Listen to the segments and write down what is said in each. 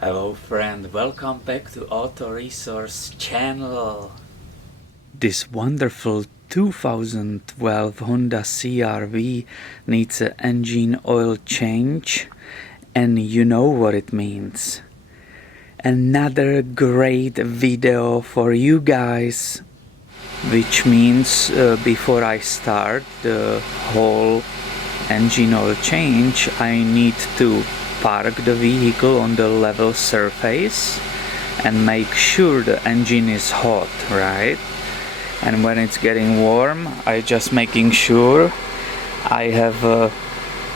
Hello friend, welcome back to Auto Resource channel. This wonderful 2012 Honda CR-V needs an engine oil change, and you know what it means. Another great video for you guys, which means before I start the whole engine oil change, I need to park the vehicle on the level surface and make sure the engine is hot, right? And when it's getting warm, I just making sure I have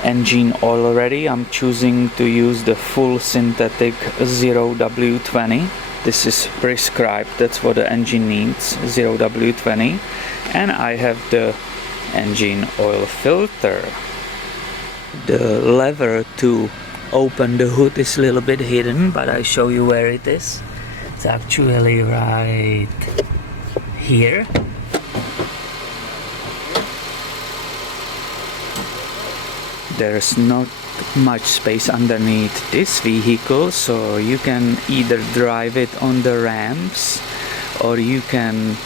engine oil ready. I'm choosing to use the full synthetic 0W20. This is prescribed, that's what the engine needs, 0W20. And I have the engine oil filter. The lever to open the hood is a little bit hidden, but I show you where it is. It's actually right here. There's not much space underneath this vehicle, so you can either drive it on the ramps or you can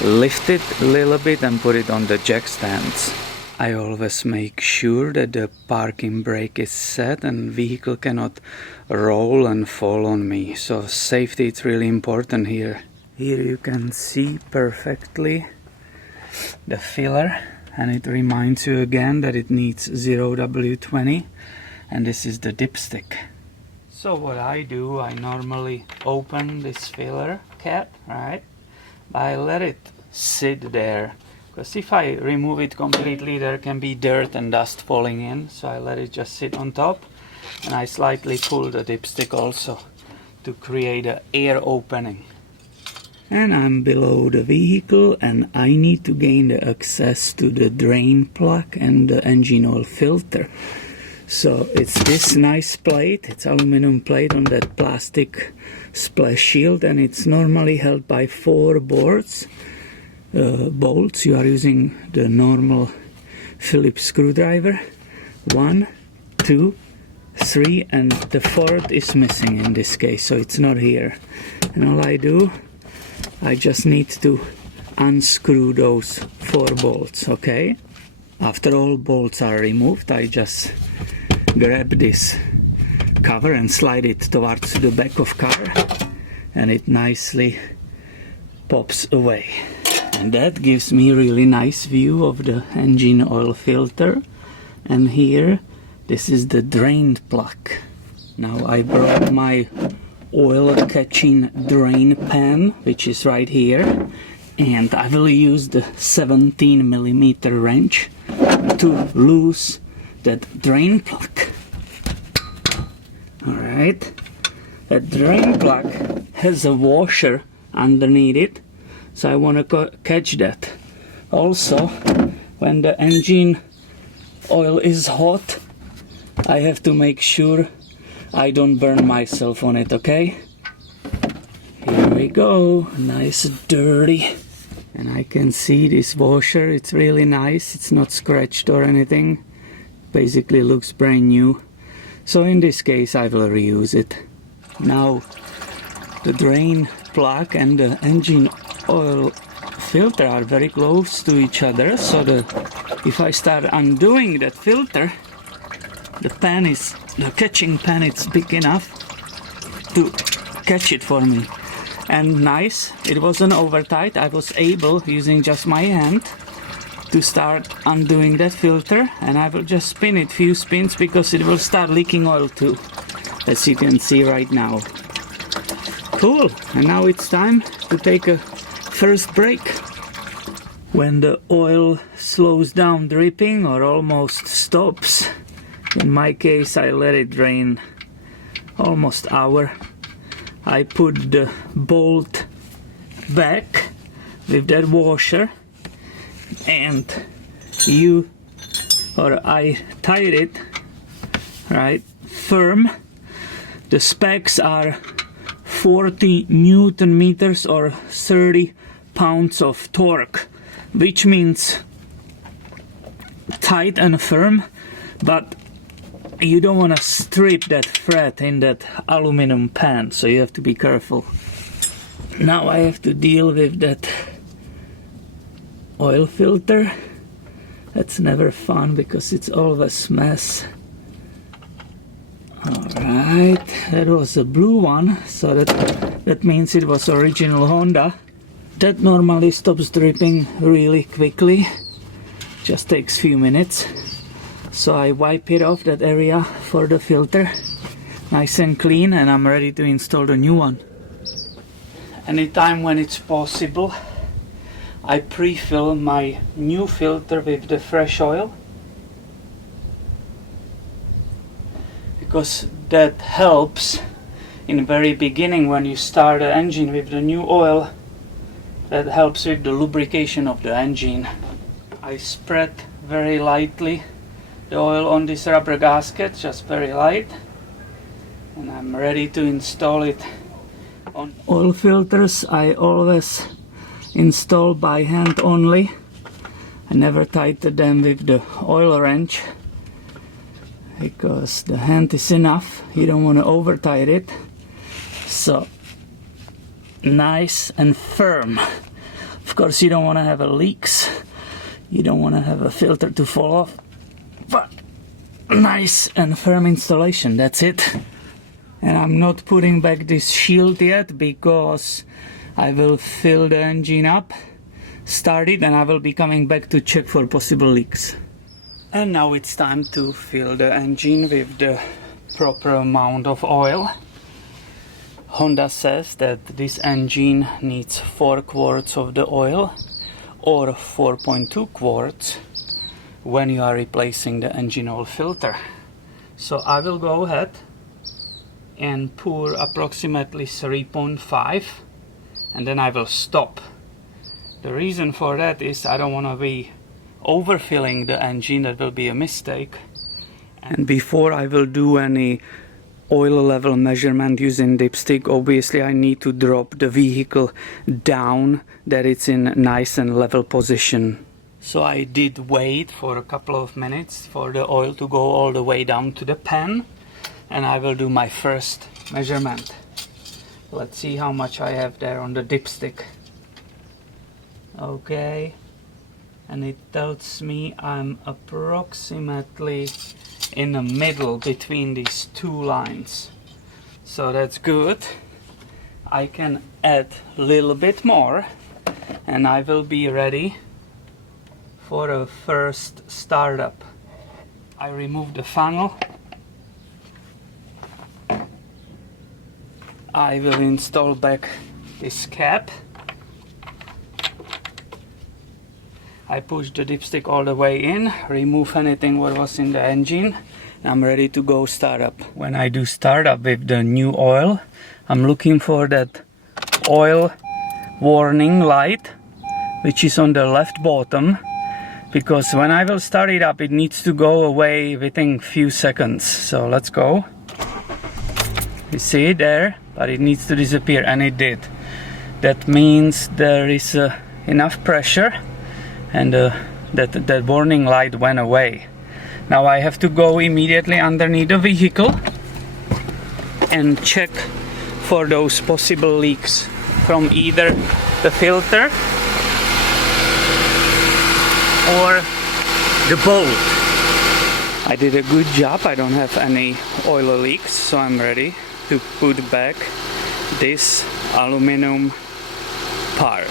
lift it a little bit and put it on the jack stands. I always make sure that the parking brake is set and vehicle cannot roll and fall on me. So safety is really important here. Here you can see perfectly the filler, and it reminds you again that it needs 0W20, and this is the dipstick. So what I do, I normally open this filler cap, right? I let it sit there. Because if I remove it completely, there can be dirt and dust falling in, so I let it just sit on top, and I slightly pull the dipstick also to create an air opening. And I'm below the vehicle, and I need to gain the access to the drain plug and the engine oil filter. So it's this nice plate, it's aluminum plate on that plastic splash shield, and it's normally held by 4 bolts. You are using the normal Phillips screwdriver. 1, 2, 3, and the 4th is missing in this case, so it's not here. And all I do, I just need to unscrew those 4 bolts, okay? After all bolts are removed, I just grab this cover and slide it towards the back of car, and it nicely pops away. And that gives me a really nice view of the engine oil filter. And here, this is the drain plug. Now I brought my oil catching drain pan, which is right here. And I will use the 17mm wrench to loose that drain plug. Alright. That drain plug has a washer underneath it. So I want to catch that. Also, when the engine oil is hot, I have to make sure I don't burn myself on it, okay? Here we go, nice dirty. And I can see this washer, it's really nice, it's not scratched or anything. Basically looks brand new. So in this case I will reuse it. Now, the drain plug and the engine oil filter are very close to each other, so if I start undoing that filter, the catching pan is big enough to catch it for me. And nice, it wasn't over tight. I was able, using just my hand, to start undoing that filter, and I will just spin it few spins because it will start leaking oil too, as you can see right now. Cool, and now it's time to take a first break. When the oil slows down dripping or almost stops, in my case I let it drain almost hour, I put the bolt back with that washer, and I tied it right firm. The specs are 40 Newton meters or 30 pounds of torque, which means tight and firm, but you don't want to strip that thread in that aluminum pan, so you have to be careful. Now I have to deal with that oil filter. That's never fun because it's always mess. Alright, that was a blue one, so that means it was original Honda. That normally stops dripping really quickly, just takes few minutes. So I wipe it off that area for the filter, nice and clean, and I'm ready to install the new one. Anytime when it's possible, I pre-fill my new filter with the fresh oil, because that helps in the very beginning when you start the engine with the new oil. That helps with the lubrication of the engine. I spread very lightly the oil on this rubber gasket, just very light, and I'm ready to install it on. Oil filters I always install by hand only. I never tighten them with the oil wrench because the hand is enough. You don't want to over tight it. So nice and firm. Of course you don't want to have leaks. You don't want to have a filter to fall off. But nice and firm installation, that's it. And I'm not putting back this shield yet because I will fill the engine up, start it, and I will be coming back to check for possible leaks. And now it's time to fill the engine with the proper amount of oil. Honda says that this engine needs 4 quarts of the oil or 4.2 quarts when you are replacing the engine oil filter. So I will go ahead and pour approximately 3.5 and then I will stop. The reason for that is I don't want to be overfilling the engine. That will be a mistake. And before I will do any oil level measurement using dipstick, obviously I need to drop the vehicle down that it's in nice and level position. So I did wait for a couple of minutes for the oil to go all the way down to the pan, and I will do my first measurement. Let's see how much I have there on the dipstick. Okay, and it tells me I'm approximately in the middle between these two lines, so that's good. I can add a little bit more and I will be ready for a first startup. I remove the funnel. I will install back this cap. I push the dipstick all the way in, remove anything what was in the engine. I'm ready to go start up. When I do startup with the new oil, I'm looking for that oil warning light, which is on the left bottom, because when I will start it up, it needs to go away within few seconds. So let's go. You see it there, but it needs to disappear, and it did. That means there is enough pressure, and that warning light went away. Now I have to go immediately underneath the vehicle and check for those possible leaks from either the filter or the bolt. I did a good job. I don't have any oil leaks, so I'm ready to put back this aluminum part.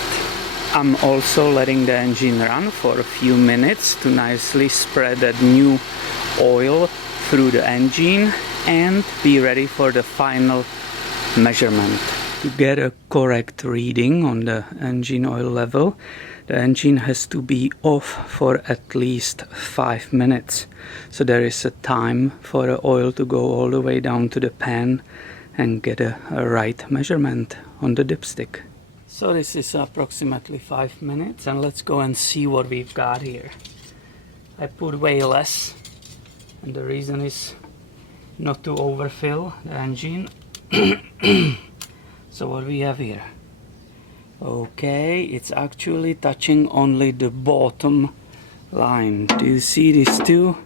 I'm also letting the engine run for a few minutes to nicely spread that new oil through the engine and be ready for the final measurement. To get a correct reading on the engine oil level, the engine has to be off for at least 5 minutes. So there is a time for the oil to go all the way down to the pan and get a right measurement on the dipstick. So this is approximately 5 minutes, and let's go and see what we've got here. I put way less, and the reason is not to overfill the engine. So what we have here? Okay, it's actually touching only the bottom line. Do you see these two?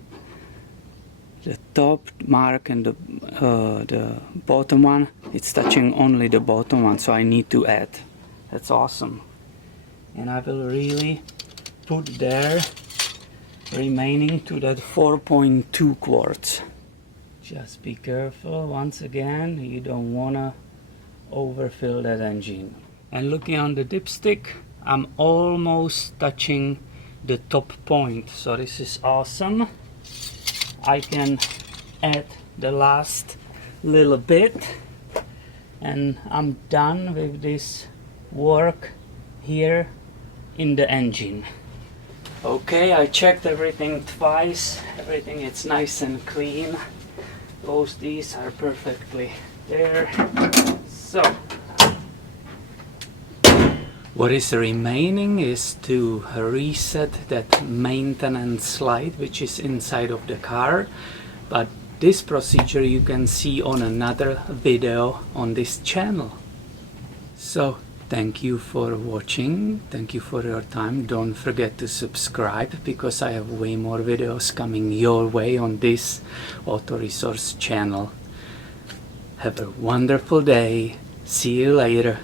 the top mark and the bottom one, it's touching only the bottom one, so I need to add. That's awesome. And I will really put there remaining to that 4.2 quarts. Just be careful, once again, you don't wanna overfill that engine. And looking on the dipstick, I'm almost touching the top point, so this is awesome. I can add the last little bit and I'm done with this work here in the engine. Okay, I checked everything twice. Everything is nice and clean. Both these are perfectly there. So what is remaining is to reset that maintenance light which is inside of the car, but this procedure you can see on another video on this channel. So thank you for watching, thank you for your time. Don't forget to subscribe because I have way more videos coming your way on this Auto Resource channel. Have a wonderful day, see you later.